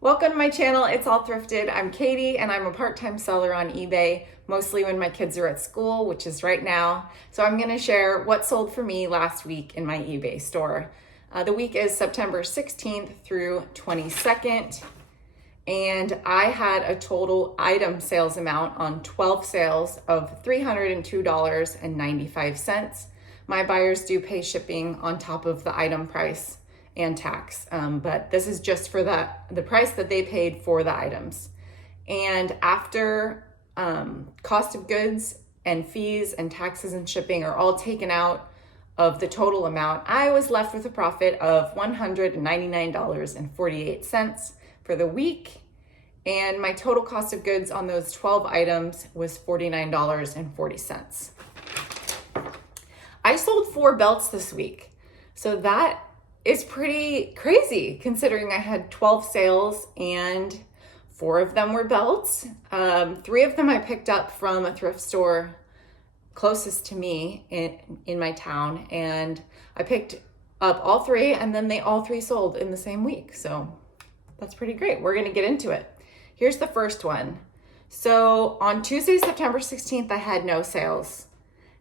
Welcome to my channel, It's All Thrifted. I'm Katie and I'm a part-time seller on eBay, mostly when my kids are at school, which is right now. So I'm gonna share what sold for me last week in my eBay store. The week is September 16th through 22nd. And I had a total item sales amount on 12 sales of $302.95. My buyers do pay shipping on top of the item price and tax, but this is just for the price that they paid for the items. And after cost of goods and fees and taxes and shipping are all taken out of the total amount, I was left with a profit of $199.48 for the week. And my total cost of goods on those 12 items was $49.40. I sold 4 belts this week. So that is pretty crazy considering I had 12 sales and 4 of them were belts. 3 of them I picked up from a thrift store closest to me in my town, and I picked up all 3 and then they all 3 sold in the same week. So that's pretty great. We're gonna get into it. Here's the first one. So on Tuesday, September 16th, I had no sales.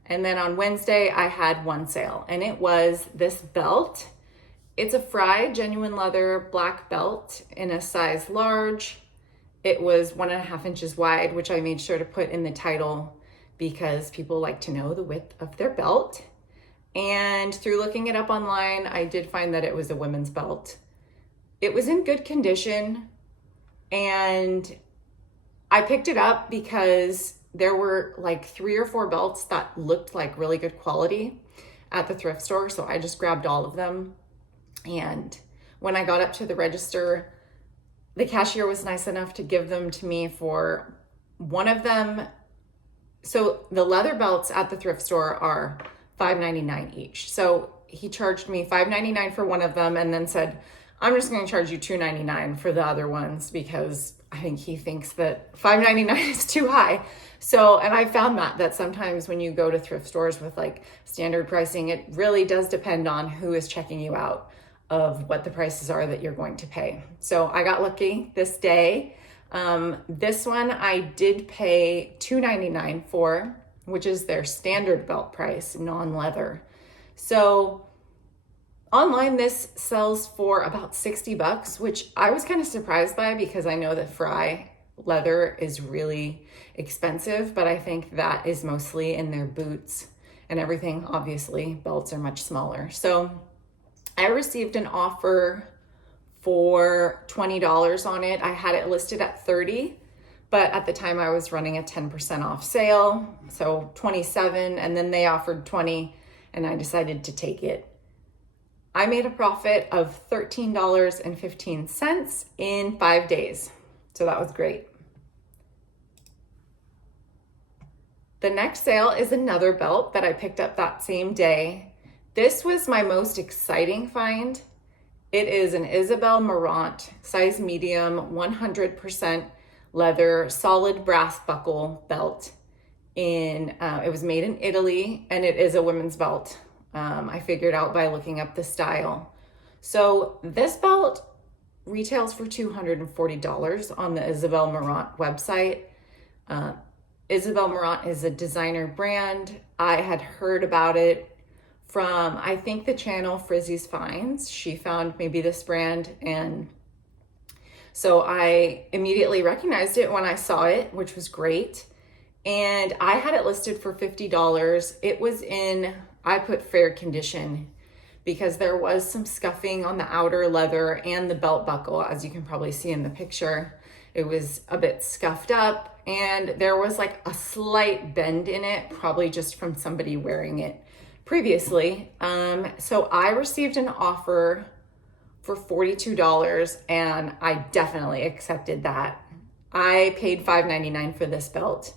And then on Wednesday, I had 1 sale, and it was this belt. It's a Frye genuine leather black belt in a size large. It was 1.5 inches wide, which I made sure to put in the title because people like to know the width of their belt. And through looking it up online, I did find that it was a women's belt. It was in good condition, and I picked it up because there were like 3 or 4 belts that looked like really good quality at the thrift store. So I just grabbed all of them. And when I got up to the register, the cashier was nice enough to give them to me for one of them. So the leather belts at the thrift store are $5.99 each. So he charged me $5.99 for one of them and then said, I'm just going to charge you $2.99 for the other ones because I think he thinks that $5.99 is too high. So, and I found that sometimes when you go to thrift stores with like standard pricing, it really does depend on who is checking you out of what the prices are that you're going to pay. So I got lucky this day. This one I did pay $2.99 for, which is their standard belt price, non-leather. So online, this sells for about $60, which I was kind of surprised by because I know that Frye leather is really expensive, but I think that is mostly in their boots and everything. Obviously, belts are much smaller. So I received an offer for $20 on it. I had it listed at $30, but at the time I was running a 10% off sale, so $27, and then they offered $20, and I decided to take it. I made a profit of $13.15 in 5 days. So that was great. The next sale is another belt that I picked up that same day. This was my most exciting find. It is an Isabel Marant, size medium, 100% leather, solid brass buckle belt. It was made in Italy, and it is a women's belt. I figured out by looking up the style. So this belt retails for $240 on the Isabel Marant website. Isabel Marant is a designer brand. I had heard about it from, I think, the channel Frizzy's Finds. She found maybe this brand, and so I immediately recognized it when I saw it, which was great. And I had it listed for $50. It was in, I put fair condition because there was some scuffing on the outer leather and the belt buckle, as you can probably see in the picture. It was a bit scuffed up, and there was like a slight bend in it, probably just from somebody wearing it previously. So I received an offer for $42, and I definitely accepted that. I paid $5.99 for this belt.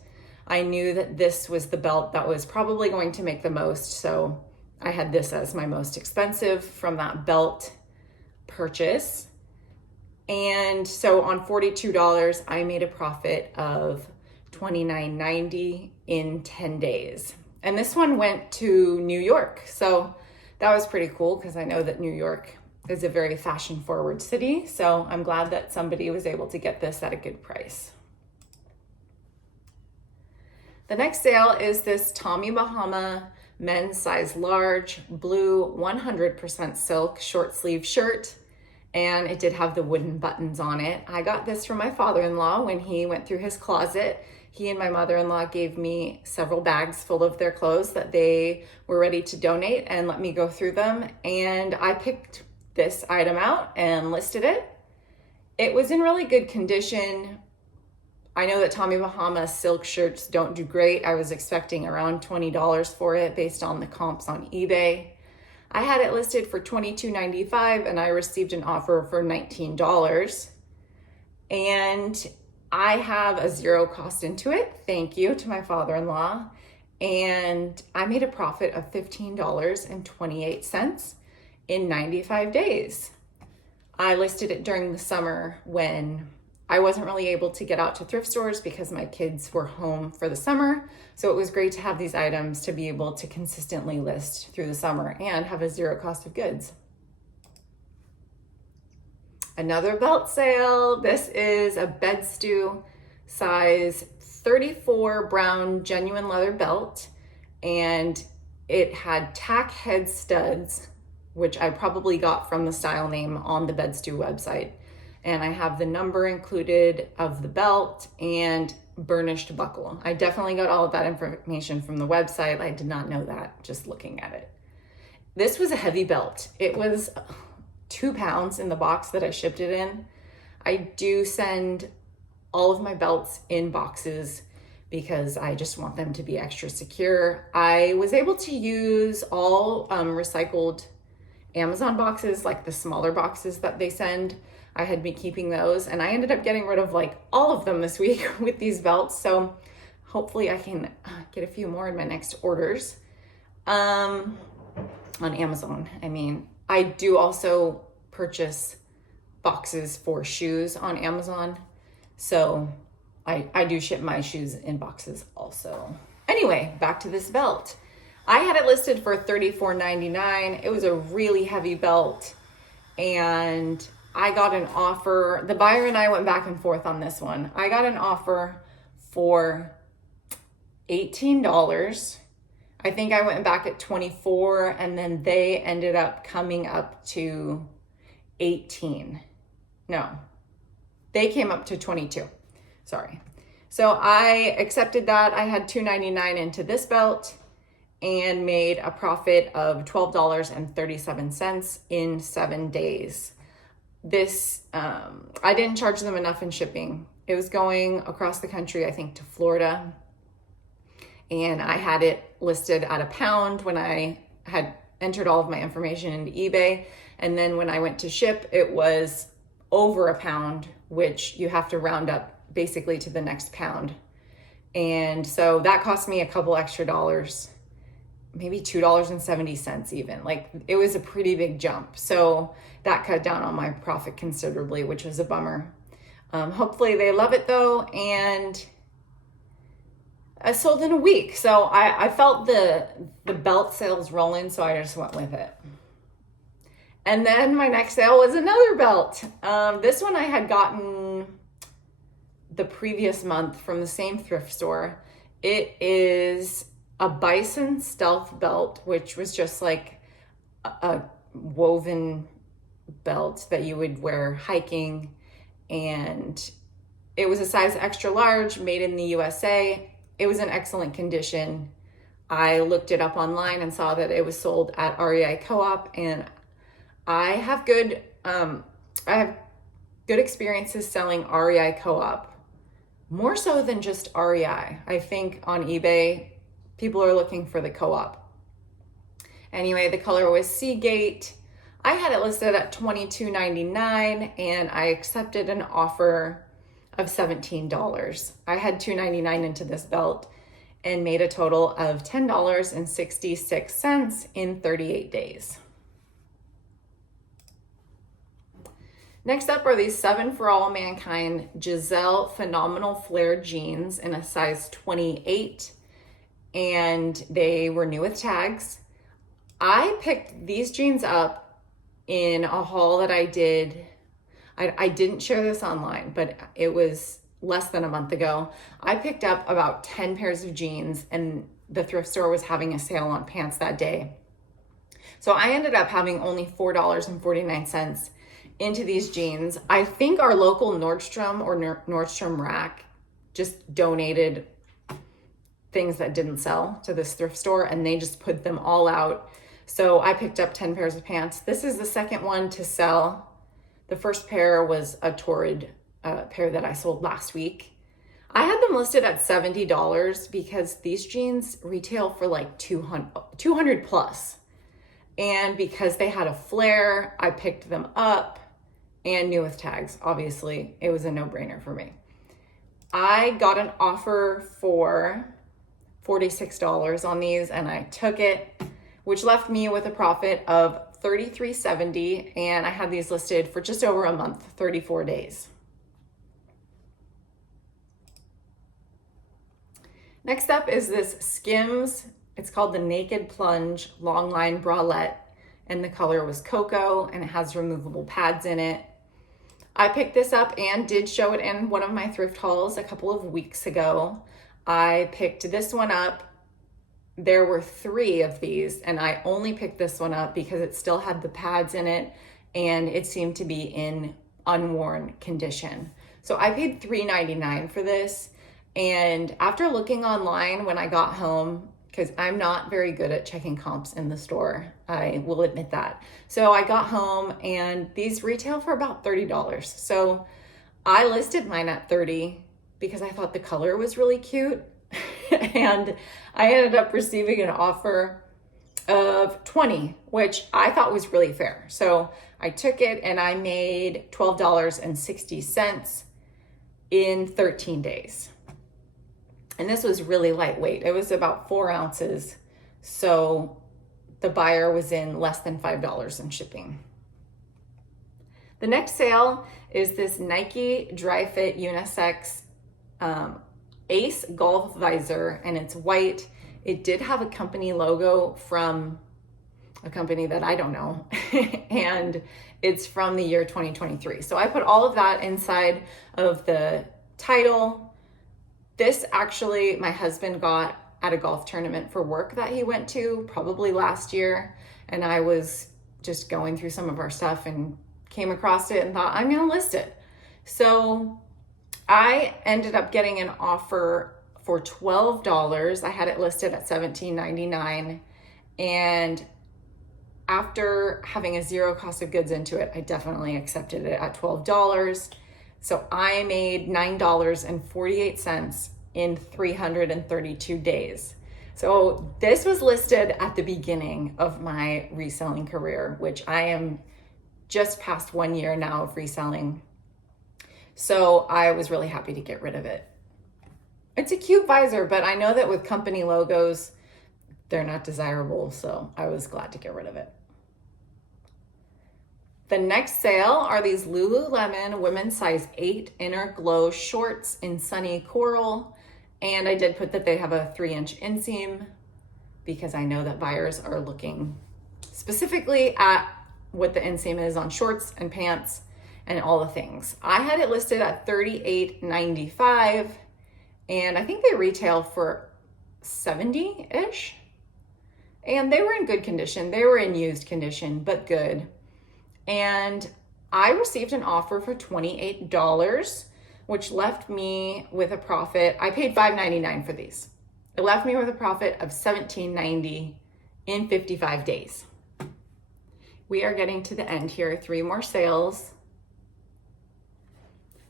I knew that this was the belt that was probably going to make the most, so I had this as my most expensive from that belt purchase. And so on $42, I made a profit of $29.90 in 10 days. And this one went to New York. So that was pretty cool because I know that New York is a very fashion forward city. So I'm glad that somebody was able to get this at a good price. The next sale is this Tommy Bahama men's size large blue 100% silk short sleeve shirt. And it did have the wooden buttons on it. I got this from my father-in-law when he went through his closet. He and my mother-in-law gave me several bags full of their clothes that they were ready to donate and let me go through them. And I picked this item out and listed it. It was in really good condition. I know that Tommy Bahama silk shirts don't do great. I was expecting around $20 for it based on the comps on eBay. I had it listed for $22.95 and I received an offer for $19. And I have a zero cost into it. Thank you to my father-in-law. And I made a profit of $15.28 in 95 days. I listed it during the summer when I wasn't really able to get out to thrift stores because my kids were home for the summer. So it was great to have these items to be able to consistently list through the summer and have a zero cost of goods. Another belt sale. This is a bed stew size 34 brown genuine leather belt. And it had tack head studs, which I probably got from the style name on the Bed Stew website. And I have the number included of the belt and burnished buckle. I definitely got all of that information from the website. I did not know that just looking at it. This was a heavy belt. It was 2 pounds in the box that I shipped it in. I do send all of my belts in boxes because I just want them to be extra secure. I was able to use all recycled Amazon boxes, like the smaller boxes that they send. I had been keeping those and I ended up getting rid of like all of them this week with these belts. So hopefully I can get a few more in my next orders on Amazon. I mean, I do also purchase boxes for shoes on Amazon. So I do ship my shoes in boxes also. Anyway, back to this belt. I had it listed for $34.99. It was a really heavy belt and I got an offer. The buyer and I went back and forth on this one. I got an offer for $18. I think I went back at 24 and then they ended up coming up to 18. No, they came up to 22. Sorry. So I accepted that. I had $2.99 into this belt and made a profit of $12.37 in 7 days. This, I didn't charge them enough in shipping. It was going across the country, I think to Florida. And I had it listed at £1 when I had entered all of my information into eBay. And then when I went to ship, it was over £1, which you have to round up basically to the next pound. And so that cost me a couple extra dollars, maybe $2.70 even. Like it was a pretty big jump. So that cut down on my profit considerably, which was a bummer. Hopefully they love it though. And I sold in a week. So I felt the belt sales rolling, so I just went with it. And then my next sale was another belt. This one I had gotten the previous month from the same thrift store. It is a bison stealth belt, which was just like a woven belt that you would wear hiking. And it was a size extra large, made in the USA. It was in excellent condition. I looked it up online and saw that it was sold at REI Co-op, and I have good experiences selling REI Co-op, more so than just REI. I think on eBay, people are looking for the co-op. Anyway, the color was Seagate. I had it listed at $22.99 and I accepted an offer of $17. I had $2.99 into this belt and made a total of $10.66 in 38 days. Next up are these 7 for All Mankind Giselle Phenomenal Flare jeans in a size 28, and they were new with tags. I picked these jeans up in a haul that I did. I didn't share this online, but it was less than a month ago. I picked up about 10 pairs of jeans, and the thrift store was having a sale on pants that day. So I ended up having only $4.49 into these jeans. I think our local Nordstrom or Nordstrom Rack just donated things that didn't sell to this thrift store, and they just put them all out. So I picked up 10 pairs of pants. This is the second one to sell. The first pair was a Torrid pair that I sold last week. I had them listed at $70 because these jeans retail for like 200 plus. And because they had a flare, I picked them up and new with tags. Obviously, it was a no-brainer for me. I got an offer for $46 on these, and I took it, which left me with a profit of $33.70, and I had these listed for just over a month, 34 days. Next up is this Skims. It's called the Naked Plunge Long Line Bralette, and the color was cocoa, and it has removable pads in it. I picked this up and did show it in one of my thrift hauls a couple of weeks ago. I picked this one up. There were 3 of these, and I only picked this one up because it still had the pads in it and it seemed to be in unworn condition. So I paid $3.99 for this. And after looking online when I got home, because I'm not very good at checking comps in the store, I will admit that. So I got home and these retail for about $30. So I listed mine at $30 because I thought the color was really cute. And I ended up receiving an offer of $20, which I thought was really fair. So I took it and I made $12.60 in 13 days. And this was really lightweight. It was about 4 ounces. So the buyer was in less than $5 in shipping. The next sale is this Nike Dry Fit Unisex Ace Golf Visor, and it's white. It did have a company logo from a company that I don't know, and it's from the year 2023. So I put all of that inside of the title. This actually, my husband got at a golf tournament for work that he went to probably last year, and I was just going through some of our stuff and came across it and thought, I'm gonna list it. So I ended up getting an offer for $12. I had it listed at $17.99. And after having a zero cost of goods into it, I definitely accepted it at $12. So I made $9.48 in 332 days. So this was listed at the beginning of my reselling career, which I am just past 1 year now of reselling. So I was really happy to get rid of it. It's a cute visor, but I know that with company logos, they're not desirable. So I was glad to get rid of it. The next sale are these Lululemon women's size 8 inner glow shorts in sunny coral. And I did put that they have a 3-inch inseam because I know that buyers are looking specifically at what the inseam is on shorts and pants and all the things. I had it listed at $38.95, and I think they retail for $70-ish. And they were in good condition. They were in used condition, but good. And I received an offer for $28, which left me with a profit. I paid $5.99 for these. It left me with a profit of $17.90 in 55 days. We are getting to the end here. 3 more sales.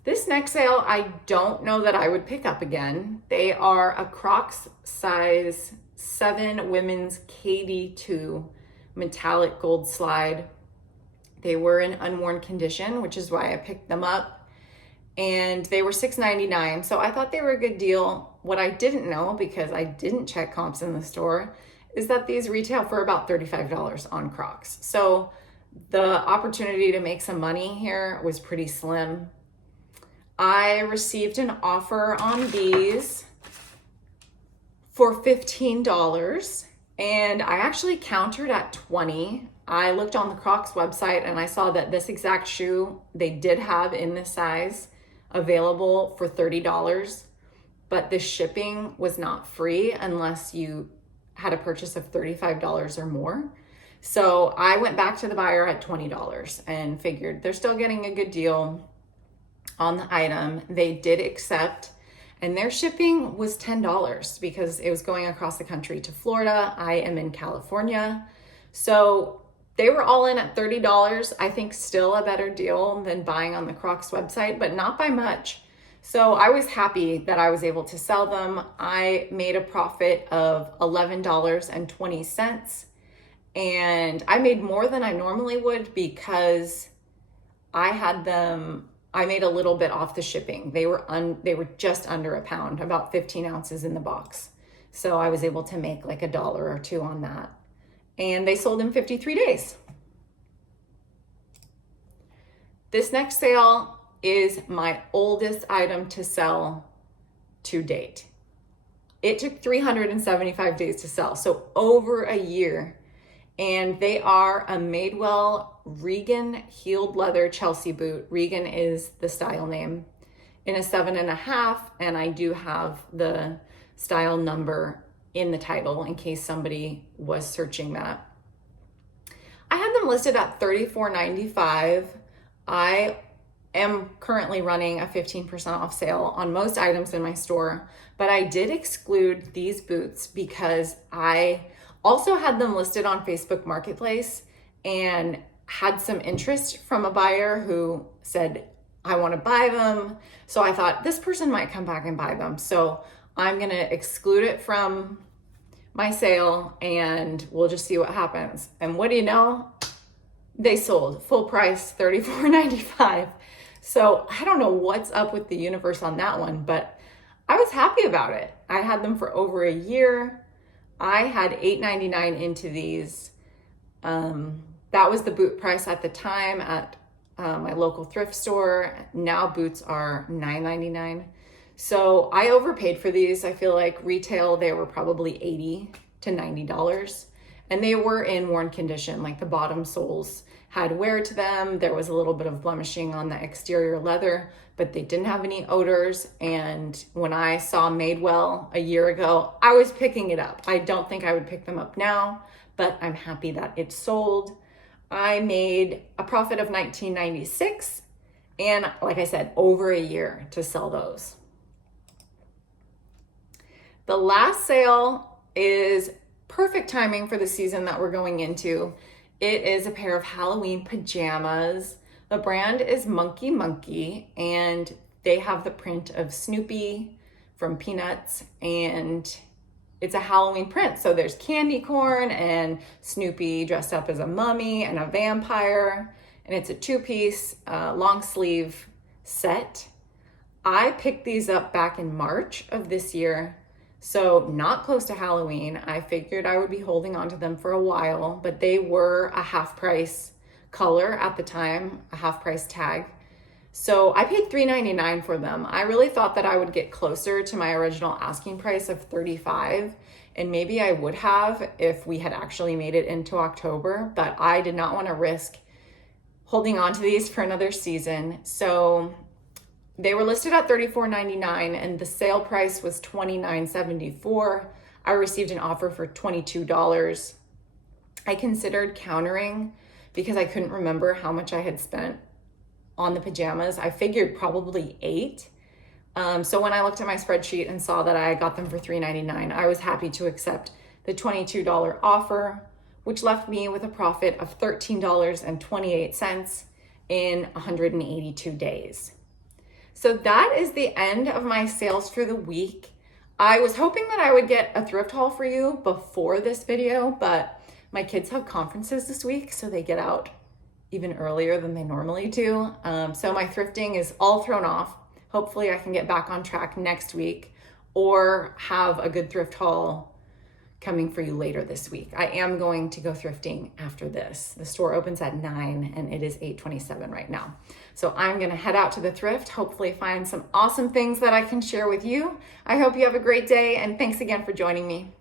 This next sale, I don't know that I would pick up again. They are a Crocs size 7 women's KD2 metallic gold slide. They were in unworn condition, which is why I picked them up. And they were $6.99, so I thought they were a good deal. What I didn't know, because I didn't check comps in the store, is that these retail for about $35 on Crocs. So the opportunity to make some money here was pretty slim. I received an offer on these for $15, and I actually countered at $20. I looked on the Crocs website and I saw that this exact shoe they did have in this size available for $30, but the shipping was not free unless you had a purchase of $35 or more. So I went back to the buyer at $20 and figured they're still getting a good deal on the item. They did accept, and their shipping was $10 because it was going across the country to Florida. I am in California. So they were all in at $30. I think still a better deal than buying on the Crocs website, but not by much. So I was happy that I was able to sell them. I made a profit of $11.20, and I made more than I normally would because I made a little bit off the shipping. They were just under a pound, about 15 ounces in the box. So I was able to make like $1 or $2 on that. And they sold in 53 days. This next sale is my oldest item to sell to date. It took 375 days to sell, so over a year. And they are a Madewell Regan heeled leather Chelsea boot. Regan is the style name, in a 7.5, and I do have the style number in the title in case somebody was searching that. I had them listed at $34.95. I am currently running a 15% off sale on most items in my store, but I did exclude these boots because I also had them listed on Facebook Marketplace and had some interest from a buyer who said, I want to buy them. So I thought this person might come back and buy them. So I'm going to exclude it from my sale and we'll just see what happens. And what do you know? They sold full price, $34.95. So I don't know what's up with the universe on that one, but I was happy about it. I had them for over a year. I had $8.99 into these. That was the boot price at the time at my local thrift store. Now boots are $9.99. So I overpaid for these. I feel like retail, they were probably $80 to $90. And they were in worn condition, like the bottom soles had wear to them. There was a little bit of blemishing on the exterior leather, but they didn't have any odors. And when I saw Madewell a year ago, I was picking it up. I don't think I would pick them up now, but I'm happy that it sold. I made a profit of $19.96, and like I said, over a year to sell those. The last sale is perfect timing for the season that we're going into. It is a pair of Halloween pajamas. The brand is Monkey Monkey, and they have the print of Snoopy from Peanuts, and it's a Halloween print. So there's candy corn and Snoopy dressed up as a mummy and a vampire, and it's a 2-piece long sleeve set. I picked these up back in March of this year, so not close to Halloween. I figured I would be holding on to them for a while, but they were a half price color at the time, a half price tag. So I paid $3.99 for them. I really thought that I would get closer to my original asking price of $35, and maybe I would have if we had actually made it into October, but I did not want to risk holding on to these for another season. So they were listed at $34.99 and the sale price was $29.74. I received an offer for $22. I considered countering because I couldn't remember how much I had spent on the pajamas. I figured probably $8. So when I looked at my spreadsheet and saw that I got them for $3.99, I was happy to accept the $22 offer, which left me with a profit of $13.28 in 182 days. So that is the end of my sales for the week. I was hoping that I would get a thrift haul for you before this video, but my kids have conferences this week, so they get out even earlier than they normally do. So my thrifting is all thrown off. Hopefully I can get back on track next week or have a good thrift haul coming for you later this week. I am going to go thrifting after this. The store opens at 9 and it is 8:27 right now. So I'm gonna head out to the thrift, hopefully find some awesome things that I can share with you. I hope you have a great day and thanks again for joining me.